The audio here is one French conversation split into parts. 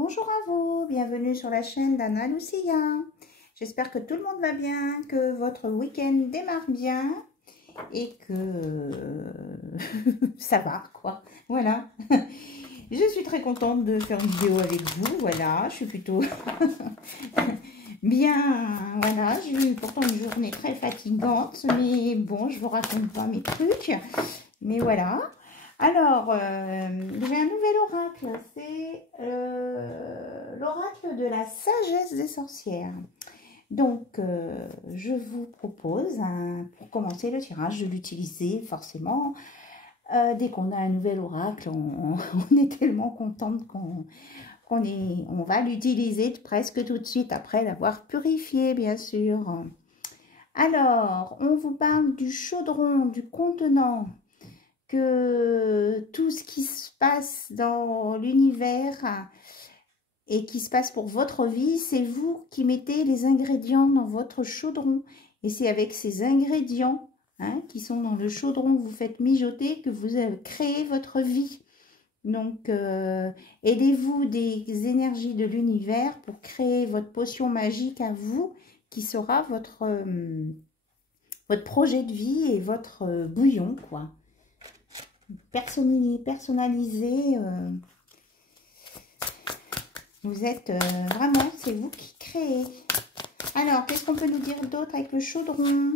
Bonjour à vous, bienvenue sur la chaîne d'Anna Lucia. J'espère que tout le monde va bien, que votre week-end démarre bien et que ça va quoi. Voilà, je suis très contente de faire une vidéo avec vous. Voilà, je suis plutôt bien. Voilà, j'ai eu pourtant une journée très fatigante, mais bon, je vous raconte pas mes trucs. Mais voilà. Alors, j'ai un nouvel oracle, c'est l'oracle de la sagesse des sorcières. Donc, je vous propose, pour commencer le tirage, de l'utiliser forcément. Dès qu'on a un nouvel oracle, on est tellement contente qu'on va l'utiliser presque tout de suite après l'avoir purifié, bien sûr. Alors, on vous parle du chaudron, du contenant, que tout ce qui se passe dans l'univers et qui se passe pour votre vie, c'est vous qui mettez les ingrédients dans votre chaudron. Et c'est avec ces ingrédients qui sont dans le chaudron, vous faites mijoter, que vous avez créé votre vie. Donc, aidez-vous des énergies de l'univers pour créer votre potion magique à vous, qui sera votre projet de vie et votre bouillon, quoi. Personnalisé, vous êtes vraiment, c'est vous qui créez. Alors, qu'est-ce qu'on peut nous dire d'autre avec le chaudron?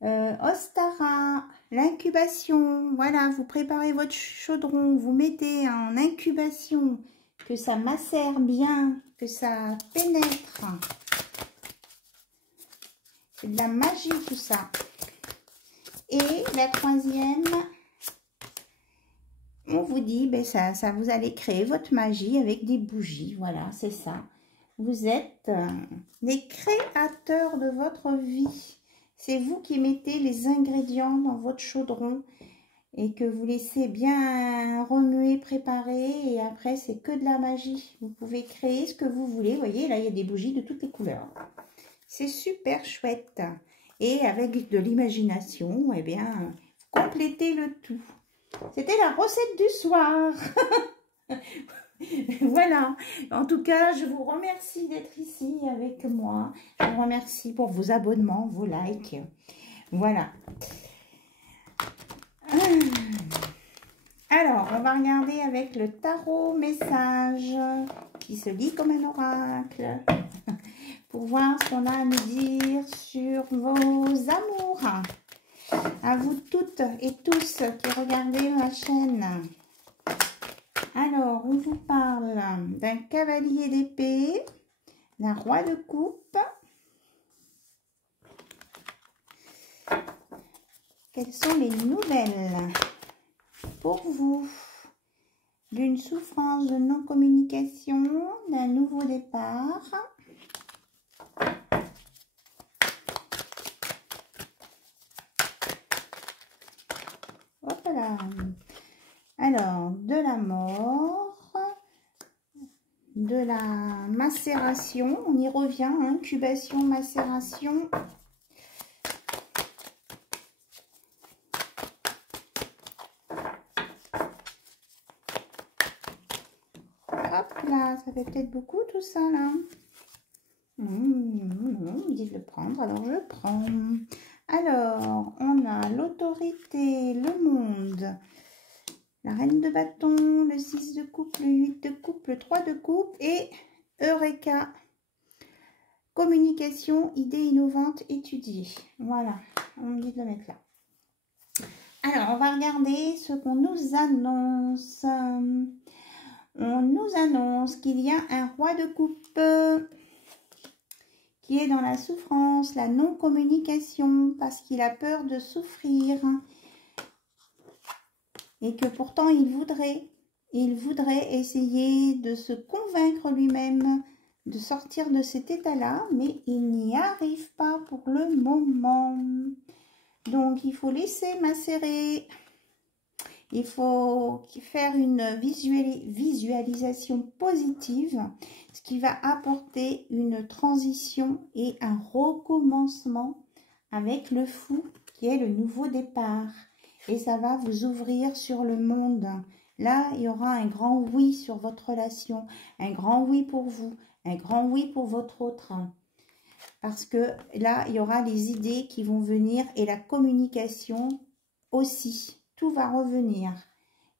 Ostara, l'incubation. Voilà, vous préparez votre chaudron, vous mettez en incubation, que ça macère bien, que ça pénètre. C'est de la magie tout ça. Et la troisième, on vous dit, ben ça vous allez créer votre magie avec des bougies. Voilà, c'est ça. Vous êtes les créateurs de votre vie. C'est vous qui mettez les ingrédients dans votre chaudron et que vous laissez bien remuer, préparer. Et après, c'est que de la magie. Vous pouvez créer ce que vous voulez. Vous voyez, là, il y a des bougies de toutes les couleurs. C'est super chouette. Et avec de l'imagination, eh bien, complétez le tout. C'était la recette du soir. Voilà. En tout cas, je vous remercie d'être ici avec moi. Je vous remercie pour vos abonnements, vos likes. Voilà. Alors, on va regarder avec le tarot message qui se lit comme un oracle pour voir ce qu'on a à nous dire sur vos amours. À vous toutes et tous qui regardez ma chaîne. Alors, on vous parle d'un cavalier d'épée, d'un roi de coupe. Quelles sont les nouvelles pour vous? D'une souffrance de non-communication, d'un nouveau départ. Hop là. Alors, de la mort, de la macération, on y revient, incubation, macération. Hop là, ça fait peut-être beaucoup tout ça là. On me dit de le prendre, alors je prends. Alors, on a l'autorité, le monde. La reine de bâton, le 6 de coupe, le 8 de coupe, le 3 de coupe et Eureka. Communication, idée innovante, étudiée. Voilà, on me dit de le mettre là. Alors, on va regarder ce qu'on nous annonce. On nous annonce qu'il y a un roi de coupe qui est dans la souffrance, la non-communication, parce qu'il a peur de souffrir. Et que pourtant il voudrait essayer de se convaincre lui-même de sortir de cet état-là, mais il n'y arrive pas pour le moment. Donc il faut laisser macérer, il faut faire une visualisation positive, ce qui va apporter une transition et un recommencement avec le fou qui est le nouveau départ. Et ça va vous ouvrir sur le monde. Là, il y aura un grand oui sur votre relation, un grand oui pour vous, un grand oui pour votre autre. Parce que là, il y aura les idées qui vont venir et la communication aussi. Tout va revenir.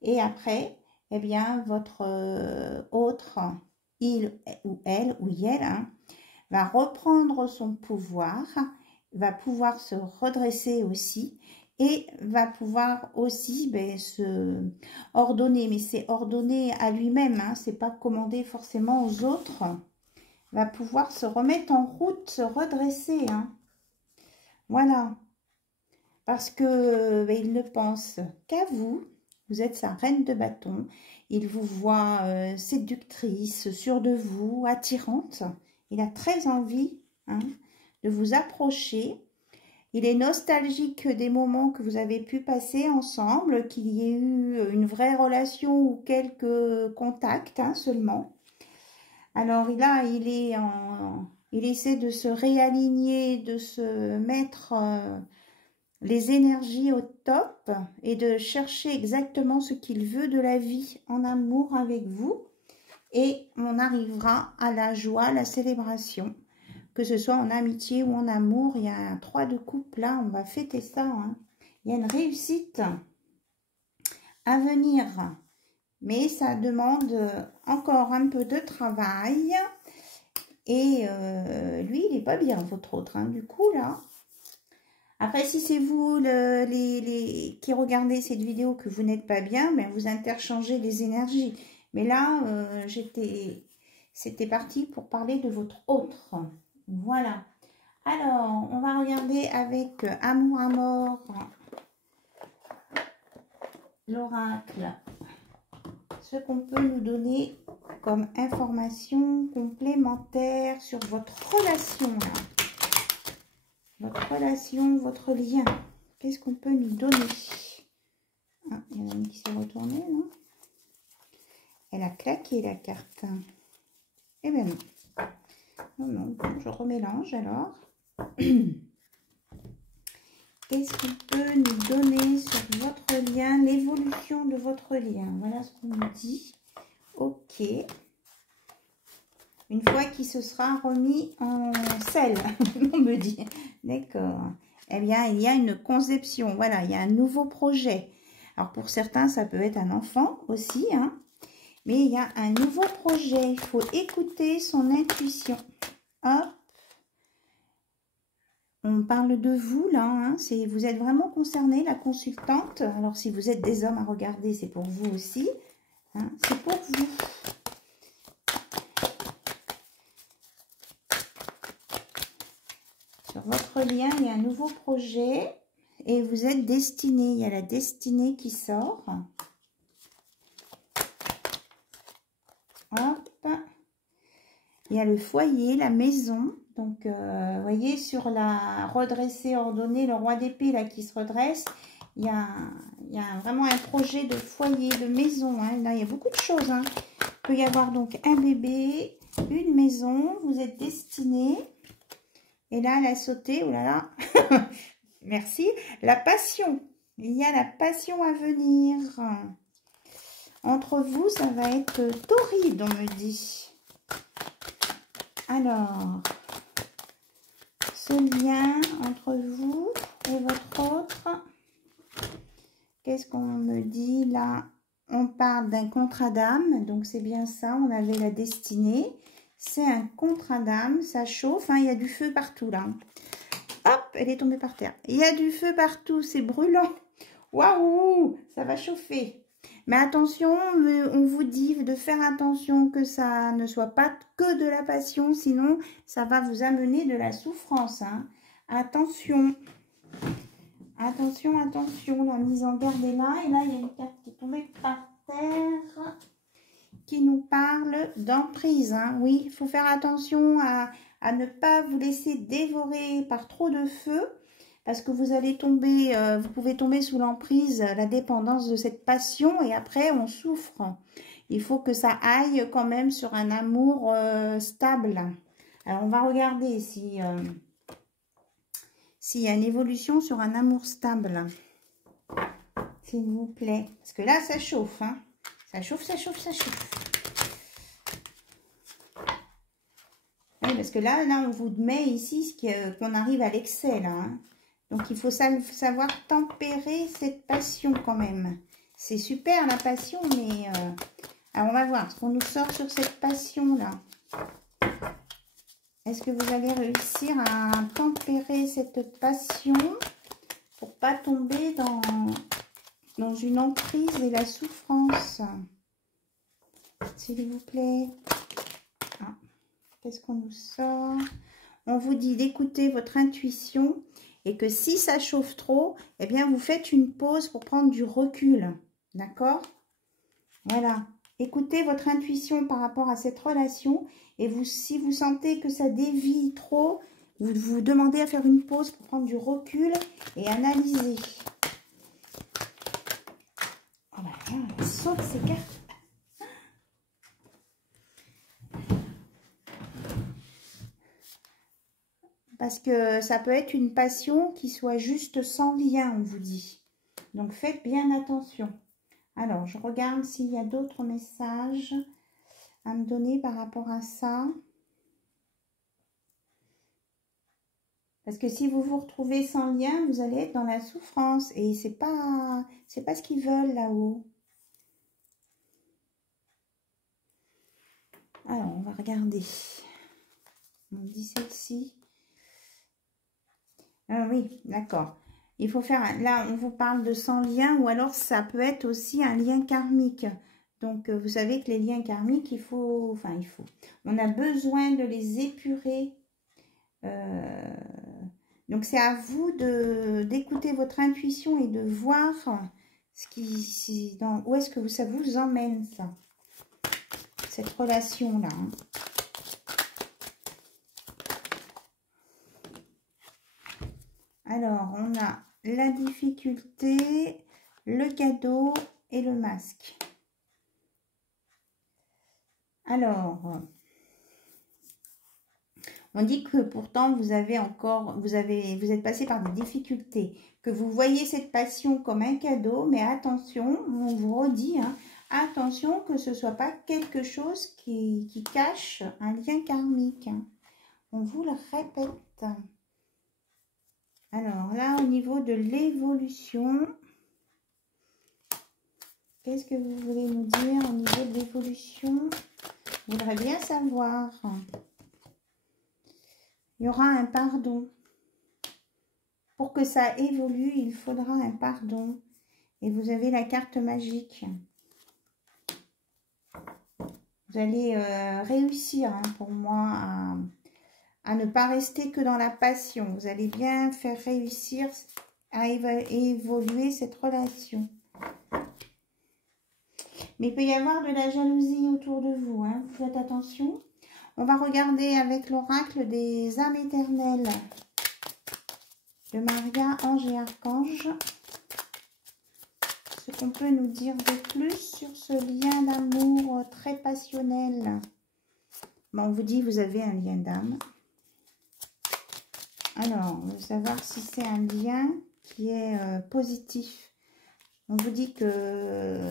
Et après, eh bien, votre autre, il ou elle, hein, va reprendre son pouvoir, va pouvoir se redresser aussi et va pouvoir aussi se ordonner. Mais c'est ordonner à lui-même, hein, c'est pas commander forcément aux autres. Va pouvoir se remettre en route, se redresser. Hein. Voilà. Parce que il ne pense qu'à vous. Vous êtes sa reine de bâton. Il vous voit séductrice, sûre de vous, attirante. Il a très envie de vous approcher. Il est nostalgique des moments que vous avez pu passer ensemble, qu'il y ait eu une vraie relation ou quelques contacts seulement. Alors là, il essaie de se réaligner, de se mettre les énergies au top et de chercher exactement ce qu'il veut de la vie en amour avec vous. Et on arrivera à la joie, la célébration, que ce soit en amitié ou en amour. Il y a un 3 de coupe là, on va fêter ça. Hein. Il y a une réussite à venir. Mais ça demande encore un peu de travail. Et lui, il n'est pas bien, votre autre. Hein. Du coup, là. Après, si c'est vous qui regardez cette vidéo que vous n'êtes pas bien, ben, vous interchangez les énergies. Mais là, c'était parti pour parler de votre autre. Voilà. Alors, on va regarder avec Amour à mort, l'oracle. Ce qu'on peut nous donner comme information complémentaire sur votre relation. Là. Votre relation, votre lien. Qu'est-ce qu'on peut nous donner? Ah, il y en a une qui s'est retournée, non? Elle a claqué la carte. Eh bien non. Non, non, bon, je remélange alors. Qu'est-ce qu'on peut nous donner sur votre lien, l'évolution de votre lien? Voilà ce qu'on nous dit. Ok. Une fois qu'il se sera remis en selle, on me dit. D'accord. Eh bien, il y a une conception. Voilà, il y a un nouveau projet. Alors, pour certains, ça peut être un enfant aussi, hein. Mais il y a un nouveau projet. Il faut écouter son intuition. Hop. On parle de vous, là. Hein. Vous êtes vraiment concerné, la consultante. Alors, si vous êtes des hommes à regarder, c'est pour vous aussi. Hein. C'est pour vous. Sur votre lien, il y a un nouveau projet. Et vous êtes destiné. Il y a la destinée qui sort. Hop. Il y a le foyer, la maison. Donc, vous voyez, sur la redressée, ordonnée, le roi d'épée là qui se redresse, il y a vraiment un projet de foyer, de maison. Hein. Là, il y a beaucoup de choses. Hein. Il peut y avoir donc un bébé, une maison. Vous êtes destiné. Et là, elle a sauté. Oh là là. Merci. La passion. Il y a la passion à venir. Entre vous, ça va être torride, on me dit. Alors, ce lien entre vous et votre autre, qu'est-ce qu'on me dit là? On parle d'un contrat d'âme, donc c'est bien ça, on avait la destinée. C'est un contrat d'âme, ça chauffe, hein, il y a du feu partout là. Hop, elle est tombée par terre. Il y a du feu partout, c'est brûlant. Waouh, ça va chauffer. Mais attention, on vous dit de faire attention que ça ne soit pas que de la passion, sinon ça va vous amener de la souffrance. Hein. Attention. Attention, attention, la mise en garde est là. Et là, il y a une carte qui est tombée par terre qui nous parle d'emprise. Hein. Oui, il faut faire attention à ne pas vous laisser dévorer par trop de feu. Parce que vous allez tomber, vous pouvez tomber sous l'emprise, la dépendance de cette passion et après on souffre. Il faut que ça aille quand même sur un amour stable. Alors on va regarder s'il y a une évolution sur un amour stable. S'il vous plaît. Parce que là ça chauffe. Hein. Ça chauffe, ça chauffe, ça chauffe. Oui, parce que là, on vous met ici qu'on arrive à l'excès, là. Hein. Donc, il faut savoir tempérer cette passion quand même. C'est super, la passion, mais... alors, on va voir ce qu'on nous sort sur cette passion-là. Est-ce que vous allez réussir à tempérer cette passion pour pas tomber dans une emprise et la souffrance? S'il vous plaît. Ah. Qu'est-ce qu'on nous sort? On vous dit d'écouter votre intuition et que si ça chauffe trop, eh bien, vous faites une pause pour prendre du recul. D'accord? Voilà. Écoutez votre intuition par rapport à cette relation et si vous sentez que ça dévie trop, vous vous demandez à faire une pause pour prendre du recul et analyser. Oh là là, elle saute ces cartes. Parce que ça peut être une passion qui soit juste sans lien, on vous dit. Donc, faites bien attention. Alors, je regarde s'il y a d'autres messages à me donner par rapport à ça. Parce que si vous vous retrouvez sans lien, vous allez être dans la souffrance. Et c'est pas ce qu'ils veulent là-haut. Alors, on va regarder. On dit celle-ci. Ah oui, d'accord. Il faut faire... Là, on vous parle de sans lien ou alors ça peut être aussi un lien karmique. Donc, vous savez que les liens karmiques, il faut... Enfin, il faut... On a besoin de les épurer. Donc, c'est à vous d'écouter votre intuition et de voir où est-ce que ça vous emmène, ça. Cette relation-là. Hein. Alors, on a la difficulté, le cadeau et le masque. Alors, on dit que pourtant vous êtes passé par des difficultés, que vous voyez cette passion comme un cadeau, mais attention, on vous redit, hein, attention que ce ne soit pas quelque chose qui cache un lien karmique. Hein. On vous le répète. Alors là, au niveau de l'évolution, qu'est-ce que vous voulez nous dire au niveau de l'évolution? Je voudrais bien savoir. Il y aura un pardon. Pour que ça évolue, il faudra un pardon. Et vous avez la carte magique. Vous allez réussir, hein, pour moi, à ne pas rester que dans la passion. Vous allez bien faire réussir à évoluer cette relation. Mais il peut y avoir de la jalousie autour de vous. Hein. Faites attention. On va regarder avec l'oracle des âmes éternelles de Maria, ange et archange. Ce qu'on peut nous dire de plus sur ce lien d'amour très passionnel. Bon, on vous dit vous avez un lien d'âme. Alors, on veut savoir si c'est un lien qui est positif. On vous dit que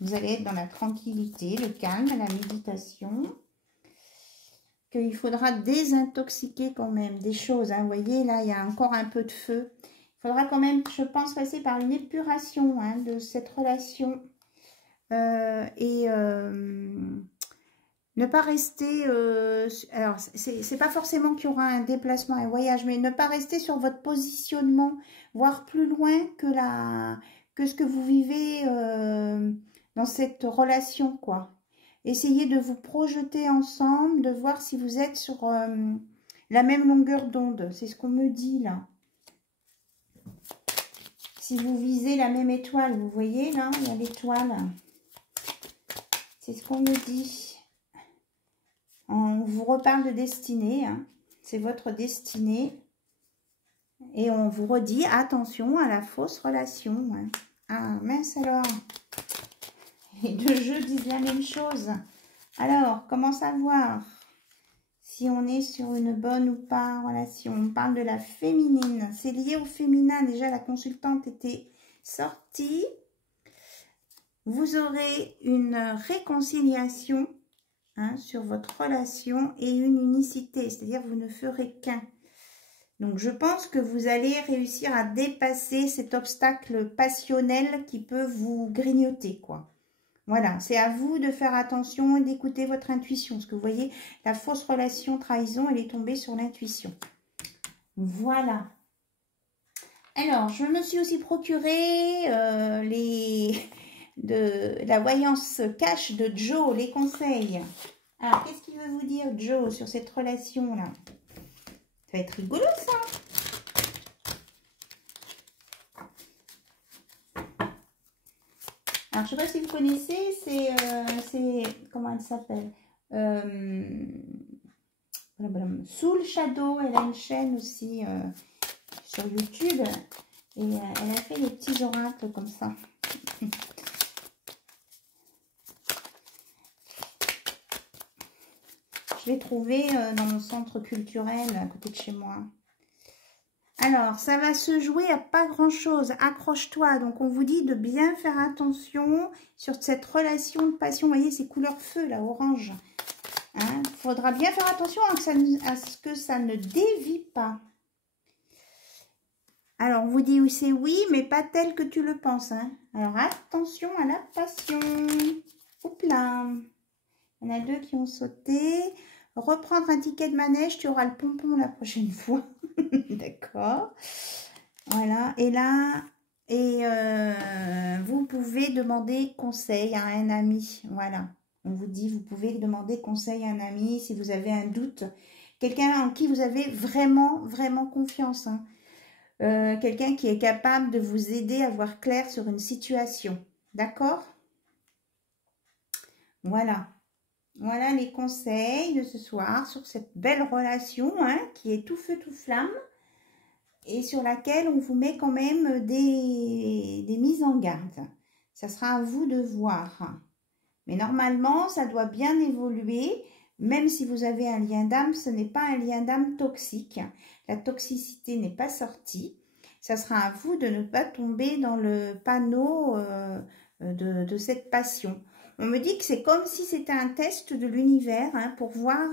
vous allez être dans la tranquillité, le calme, la méditation. Qu'il faudra désintoxiquer quand même des choses. Hein. Vous voyez, là, il y a encore un peu de feu. Il faudra quand même, je pense, passer par une épuration, hein, de cette relation. Ne pas rester... alors, c'est pas forcément qu'il y aura un déplacement, un voyage, mais ne pas rester sur votre positionnement, voir plus loin que ce que vous vivez dans cette relation, quoi. Essayez de vous projeter ensemble, de voir si vous êtes sur la même longueur d'onde. C'est ce qu'on me dit, là. Si vous visez la même étoile, vous voyez, là, il y a l'étoile. C'est ce qu'on me dit. On vous reparle de destinée. Hein. C'est votre destinée. Et on vous redit, attention à la fausse relation. Hein. Ah, mince alors. Les deux jeux disent la même chose. Alors, comment savoir si on est sur une bonne ou pas relation? On parle de la féminine. C'est lié au féminin. Déjà, la consultante était sortie. vous aurez une réconciliation sur votre relation et une unicité, c'est-à-dire vous ne ferez qu'un. Donc, je pense que vous allez réussir à dépasser cet obstacle passionnel qui peut vous grignoter, quoi. Voilà, c'est à vous de faire attention et d'écouter votre intuition. Parce que vous voyez, la fausse relation trahison, elle est tombée sur l'intuition. Voilà. Alors, je me suis aussi procuré la voyance cash de Joe, les conseils. Alors, qu'est-ce qu'il veut vous dire, Joe, sur cette relation-là? Ça va être rigolo, ça. Alors, je ne sais pas si vous connaissez, c'est comment elle s'appelle, Soul Shadow. Elle a une chaîne aussi sur YouTube. Et elle a fait des petits oracles comme ça. Je l'ai trouvé dans mon centre culturel à côté de chez moi. Alors, ça va se jouer à pas grand-chose. Accroche-toi. Donc, on vous dit de bien faire attention sur cette relation de passion. Vous voyez, ces couleurs feu, là, orange. Il faudra bien faire attention à ce que ça ne dévie pas. Alors, on vous dit oui, c'est oui, mais pas tel que tu le penses. Alors, attention à la passion. Hop là. Il y en a deux qui ont sauté. Reprendre un ticket de manège, tu auras le pompon la prochaine fois. D'accord. Voilà. Et là, vous pouvez demander conseil à un ami. Voilà. On vous dit, vous pouvez demander conseil à un ami si vous avez un doute. Quelqu'un en qui vous avez vraiment, vraiment confiance. Quelqu'un qui est capable de vous aider à voir clair sur une situation. D'accord? Voilà. Voilà les conseils de ce soir sur cette belle relation qui est tout feu, tout flamme et sur laquelle on vous met quand même des mises en garde. Ça sera à vous de voir. Mais normalement, ça doit bien évoluer. Même si vous avez un lien d'âme, ce n'est pas un lien d'âme toxique. La toxicité n'est pas sortie. Ça sera à vous de ne pas tomber dans le panneau de cette passion. On me dit que c'est comme si c'était un test de l'univers pour voir,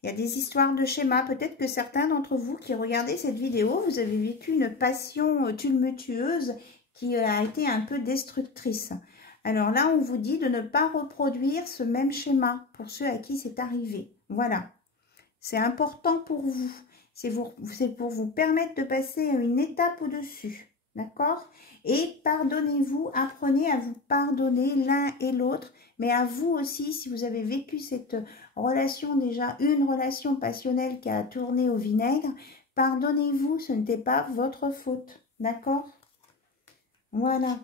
il y a des histoires de schémas. Peut-être que certains d'entre vous qui regardez cette vidéo, vous avez vécu une passion tumultueuse qui a été un peu destructrice. Alors là, on vous dit de ne pas reproduire ce même schéma pour ceux à qui c'est arrivé. Voilà, c'est important pour vous. C'est pour vous permettre de passer une étape au-dessus. D'accord? Et pardonnez-vous, apprenez à vous pardonner l'un et l'autre, mais à vous aussi, si vous avez vécu cette relation, déjà une relation passionnelle qui a tourné au vinaigre, pardonnez-vous, ce n'était pas votre faute. D'accord? Voilà.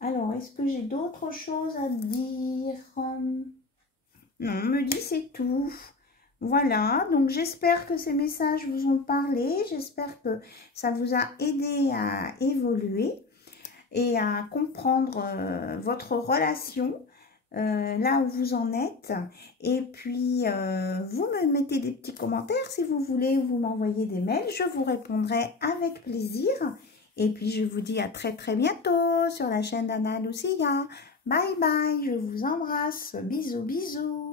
Alors, est-ce que j'ai d'autres choses à dire? Non, on me dit c'est tout. Voilà, donc j'espère que ces messages vous ont parlé, j'espère que ça vous a aidé à évoluer et à comprendre votre relation, là où vous en êtes. Et puis, vous me mettez des petits commentaires si vous voulez, ou vous m'envoyez des mails, je vous répondrai avec plaisir. Et puis, je vous dis à très très bientôt sur la chaîne d'Anna Lucia. Bye bye, je vous embrasse, bisous bisous.